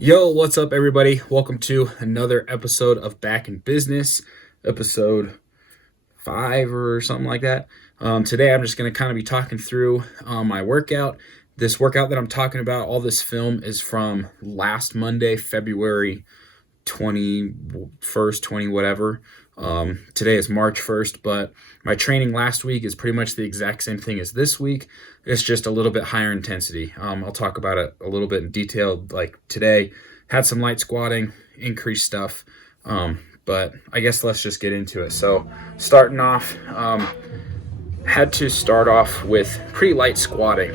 Yo, what's up, everybody? Welcome to another episode of Back in Business, episode 5 or something like that. Today, I'm just going to kind of be talking through my workout. This workout that I'm talking about, all this film is from last Monday, February 21st, 20 whatever. Today is March 1st, but my training last week is pretty much the exact same thing as this week. It's just a little bit higher intensity. I'll talk about it a little bit in detail. Like today, had some light squatting, increased stuff, but I guess let's just get into it. So starting off, had to start off with pretty light squatting.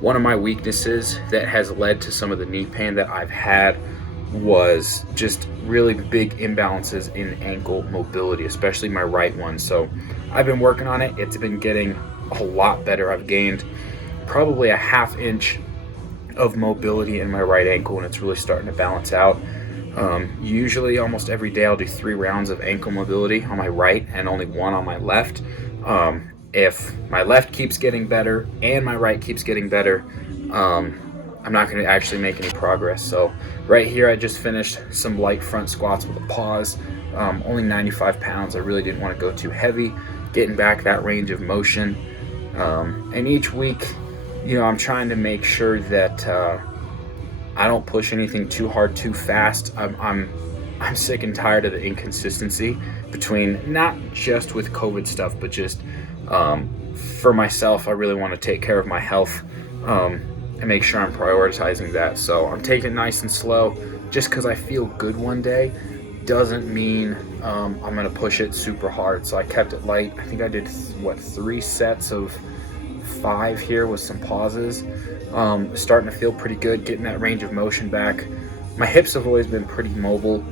One of my weaknesses that has led to some of the knee pain that I've had was just really big imbalances in ankle mobility, especially my right one. So I've been working on it. It's been getting a lot better. I've gained probably a ½ inch of mobility in my right ankle, and it's really starting to balance out. Usually almost every day I'll do 3 rounds of ankle mobility on my right and only 1 on my left. If my left keeps getting better and my right keeps getting better, I'm not going to actually make any progress. So right here, I just finished some light front squats with a pause, only 95 pounds. I really didn't want to go too heavy, getting back that range of motion. And each week, I'm trying to make sure that I don't push anything too hard, too fast. I'm sick and tired of the inconsistency between not just with COVID stuff, but just for myself. I really want to take care of my health. And make sure I'm prioritizing that. So I'm taking it nice and slow. Just because I feel good one day doesn't mean I'm going to push it super hard. So I kept it light. I think I did 3 sets of 5 here with some pauses. Starting to feel pretty good, getting that range of motion back. My hips have always been pretty mobile,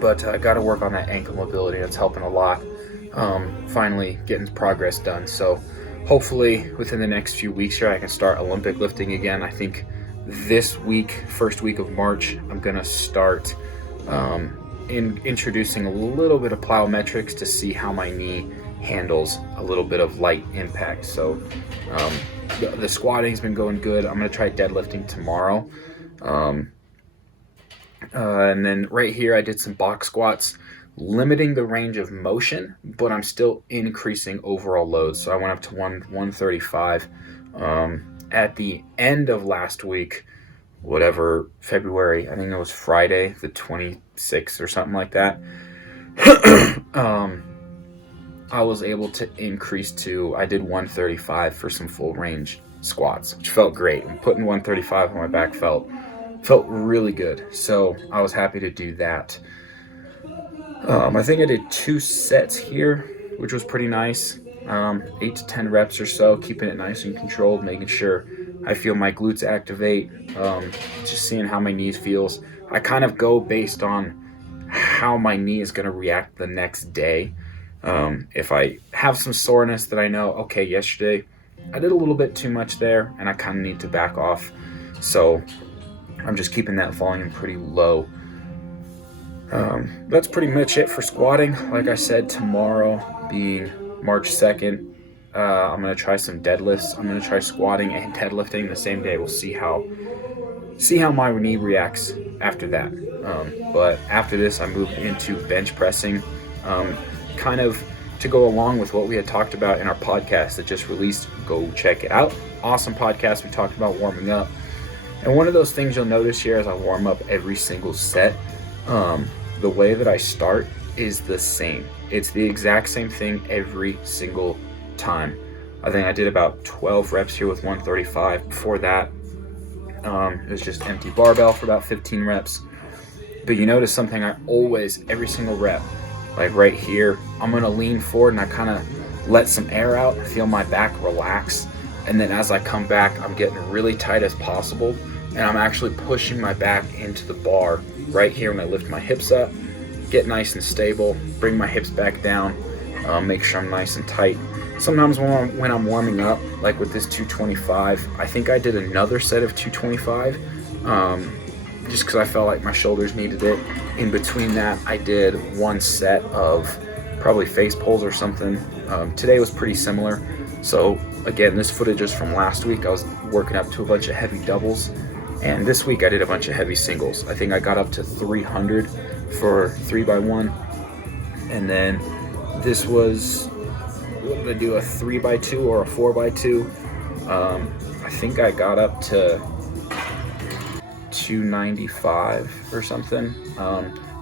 but I got to work on that ankle mobility. It's helping a lot. Finally getting progress done. So hopefully within the next few weeks here, I can start Olympic lifting again. I think this week, first week of March, I'm going to start introducing a little bit of plyometrics to see how my knee handles a little bit of light impact. So the squatting's been going good. I'm going to try deadlifting tomorrow. And then right here, I did some box squats, limiting the range of motion, but I'm still increasing overall load. So I went up to 135 at the end of last week, February, I think it was Friday the 26th or something like that. I was able to increase I did 135 for some full range squats, which felt great. And putting 135 on my back felt really good. So I was happy to do that. I think I did 2 sets here, which was pretty nice. 8 to 10 reps or so, keeping it nice and controlled, making sure I feel my glutes activate, just seeing how my knee feels. I kind of go based on how my knee is going to react the next day. If I have some soreness that I know, okay, yesterday I did a little bit too much there and I kind of need to back off. So I'm just keeping that volume pretty low. That's pretty much it for squatting. Like I said, tomorrow being March 2nd, I'm going to try some deadlifts. I'm going to try squatting and deadlifting the same day. We'll see how my knee reacts after that. But after this, I moved into bench pressing, kind of to go along with what we had talked about in our podcast that just released. Go check it out. Awesome podcast. We talked about warming up. And one of those things you'll notice here as I warm up every single set, the way that I start is the same. It's the exact same thing every single time. I think I did about 12 reps here with 135. Before that, it was just empty barbell for about 15 reps. But you notice something I always, every single rep, like right here, I'm going to lean forward and I kind of let some air out, feel my back relax. And then as I come back, I'm getting really tight as possible. And I'm actually pushing my back into the bar right here when I lift my hips up, get nice and stable, bring my hips back down, make sure I'm nice and tight. Sometimes when I'm warming up, like with this 225, I think I did another set of 225 just because I felt like my shoulders needed it. In between that, I did 1 set of probably face pulls or something. Today was pretty similar. So again, this footage is from last week. I was working up to a bunch of heavy doubles. And this week I did a bunch of heavy singles. I think I got up to 300 for 3x1. And then this was, what did I do, a 3x2 or a 4x2? I think I got up to 295 or something.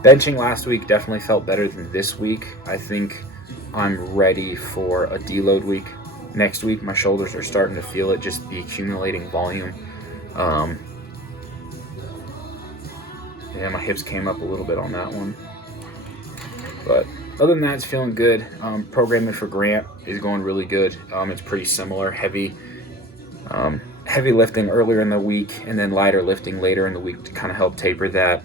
Benching last week definitely felt better than this week. I think I'm ready for a deload week. Next week, my shoulders are starting to feel it, just the accumulating volume. Yeah, my hips came up a little bit on that one. But other than that, it's feeling good. Programming for Grant is going really good. It's pretty similar, heavy lifting earlier in the week and then lighter lifting later in the week to kind of help taper that.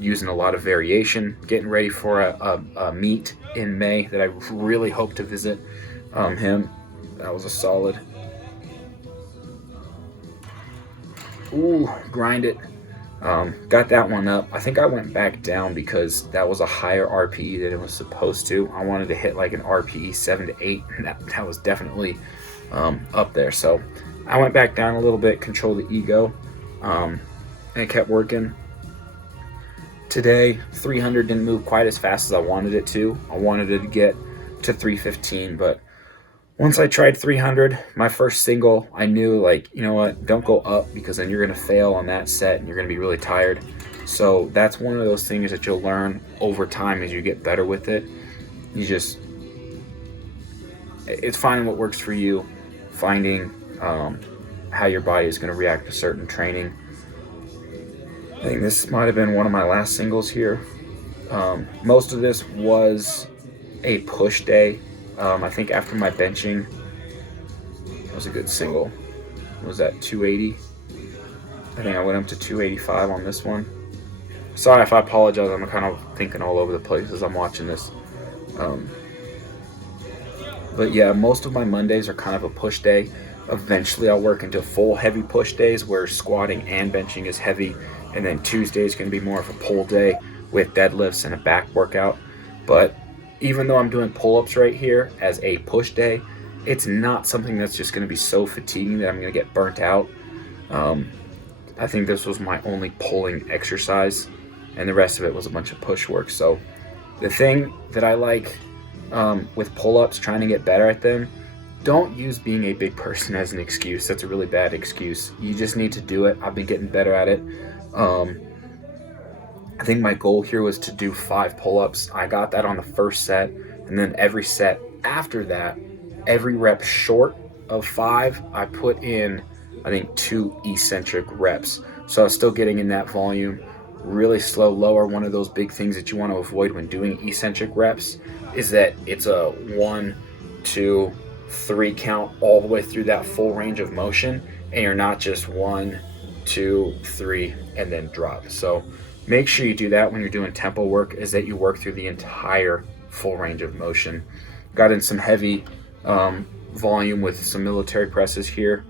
Using a lot of variation, getting ready for a meet in May that I really hope to visit him. That was a solid. Ooh, grind it. Got that one up. I think I went back down because that was a higher RPE than it was supposed to. I wanted to hit like an RPE 7 to 8, and that was definitely up there. So I went back down a little bit, control the ego, and it kept working. Today, 300 didn't move quite as fast as I wanted it to. I wanted it to get to 315, but once I tried 300, my first single, I knew, like, you know what, don't go up because then you're going to fail on that set and you're going to be really tired. So that's one of those things that you'll learn over time as you get better with it. It's finding what works for you, finding how your body is going to react to certain training. I think this might have been one of my last singles here. Most of this was a push day. I think after my benching, that was a good single. What was that, 280? I think I went up to 285 on this one. Sorry if I apologize, I'm kind of thinking all over the place as I'm watching this. But yeah, most of my Mondays are kind of a push day. Eventually I'll work into full heavy push days where squatting and benching is heavy. And then Tuesday is going to be more of a pull day with deadlifts and a back workout. But even though I'm doing pull-ups right here as a push day, it's not something that's just going to be so fatiguing that I'm going to get burnt out. I think this was my only pulling exercise, and the rest of it was a bunch of push work. So the thing that I like with pull-ups, trying to get better at them, don't use being a big person as an excuse. That's a really bad excuse. You just need to do it. I've been getting better at it. I think my goal here was to do 5 pull-ups. I got that on the first set, and then every set after that, every rep short of 5, I put in, I think, 2 eccentric reps. So I was still getting in that volume, really slow, lower. One of those big things that you want to avoid when doing eccentric reps is that it's a 1, 2, 3 count all the way through that full range of motion, and you're not just 1, 2, 3, and then drop. So make sure you do that when you're doing tempo work, is that you work through the entire full range of motion. Got in some heavy volume with some military presses here.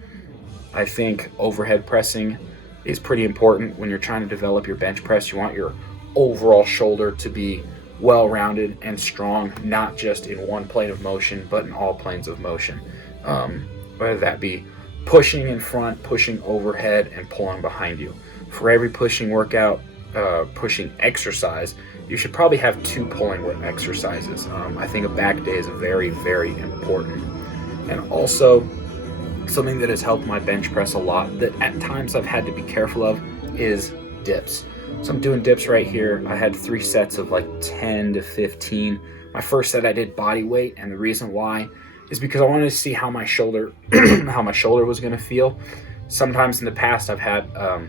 I think overhead pressing is pretty important when you're trying to develop your bench press. You want your overall shoulder to be well-rounded and strong, not just in one plane of motion, but in all planes of motion. Whether that be pushing in front, pushing overhead, and pulling behind you. For every pushing workout, pushing exercise, you should probably have 2 pulling exercises. I think a back day is very, very important. And also, something that has helped my bench press a lot that at times I've had to be careful of is dips. So I'm doing dips right here. I had 3 sets of like 10 to 15. My first set I did body weight, and the reason why is because I wanted to see how my shoulder was going to feel. Sometimes in the past I've had a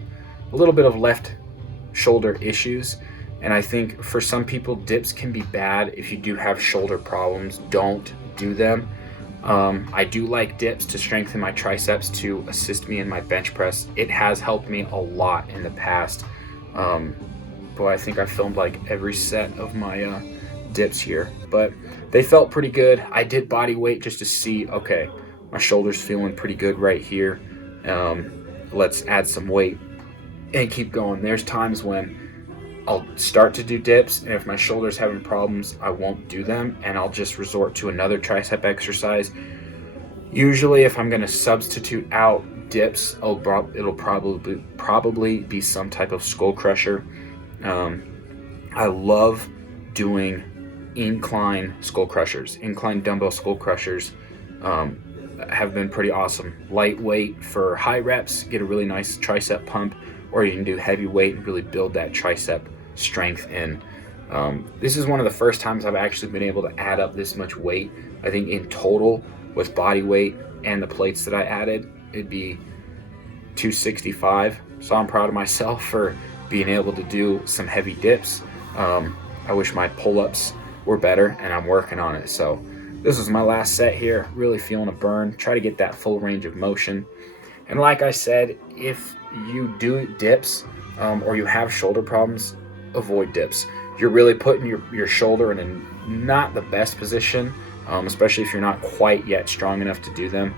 little bit of left shoulder issues, and I think for some people dips can be bad. If you do have shoulder problems, don't do them. I do like dips to strengthen my triceps, to assist me in my bench press. It has helped me a lot in the past. Boy, I think I filmed like every set of my dips here, but they felt pretty good. I did body weight just to see, okay, my shoulder's feeling pretty good right here. Let's add some weight and keep going. There's times when I'll start to do dips, and if my shoulder's having problems, I won't do them, and I'll just resort to another tricep exercise. Usually if I'm going to substitute out dips, it'll probably be some type of skull crusher. I love doing incline skull crushers. Incline dumbbell skull crushers have been pretty awesome. Lightweight for high reps, get a really nice tricep pump, or you can do heavyweight and really build that tricep strength in. This is one of the first times I've actually been able to add up this much weight. I think in total with body weight and the plates that I added, it'd be 265. So I'm proud of myself for being able to do some heavy dips. I wish my pull-ups were better, and I'm working on it. So this was my last set here, really feeling a burn, try to get that full range of motion. And like I said, if you do dips or you have shoulder problems, avoid dips. You're really putting your shoulder in a not the best position, especially if you're not quite yet strong enough to do them.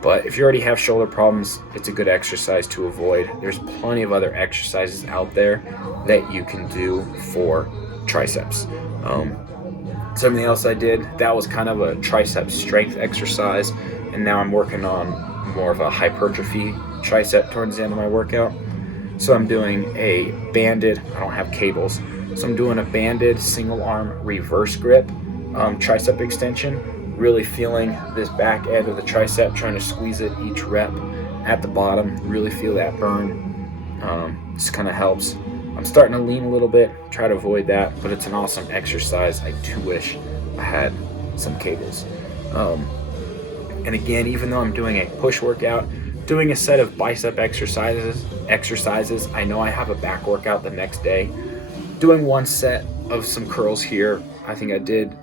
But if you already have shoulder problems, it's a good exercise to avoid. There's plenty of other exercises out there that you can do for triceps. Something else I did, that was kind of a tricep strength exercise, and now I'm working on more of a hypertrophy tricep towards the end of my workout. So I'm doing a banded, I don't have cables, so I'm doing a banded single arm reverse grip tricep extension, really feeling this back end of the tricep, trying to squeeze it each rep at the bottom, really feel that burn. This kind of helps. I'm starting to lean a little bit, try to avoid that, but it's an awesome exercise. I do wish I had some cables. And again, even though I'm doing a push workout, doing a set of bicep exercises, I know I have a back workout the next day. Doing one set of some curls here. I think I did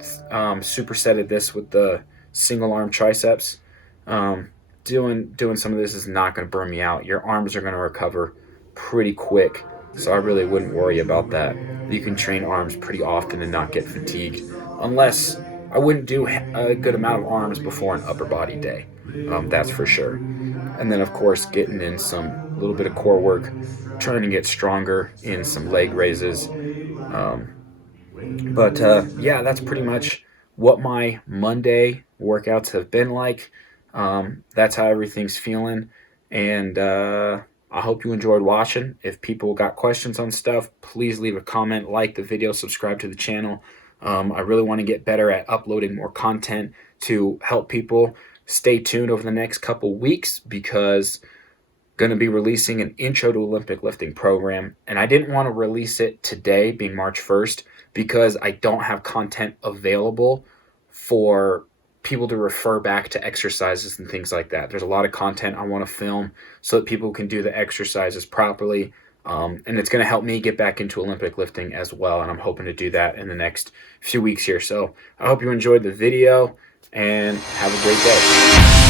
supersetted this with the single arm triceps. Doing some of this is not going to burn me out. Your arms are going to recover pretty quick, so I really wouldn't worry about that. You can train arms pretty often and not get fatigued, unless I wouldn't do a good amount of arms before an upper body day. That's for sure. And then of course getting in some little bit of core work, trying to get stronger in some leg raises. Yeah, that's pretty much what my Monday workouts have been like. That's how everything's feeling. And I hope you enjoyed watching. If people got questions on stuff, please leave a comment, like the video, subscribe to the channel. I really want to get better at uploading more content to help people. Stay tuned over the next couple weeks because going to be releasing an intro to Olympic lifting program. And I didn't want to release it today, being March 1st, because I don't have content available for people to refer back to exercises and things like that. There's a lot of content I want to film so that people can do the exercises properly. And it's going to help me get back into Olympic lifting as well. And I'm hoping to do that in the next few weeks here. So I hope you enjoyed the video and have a great day.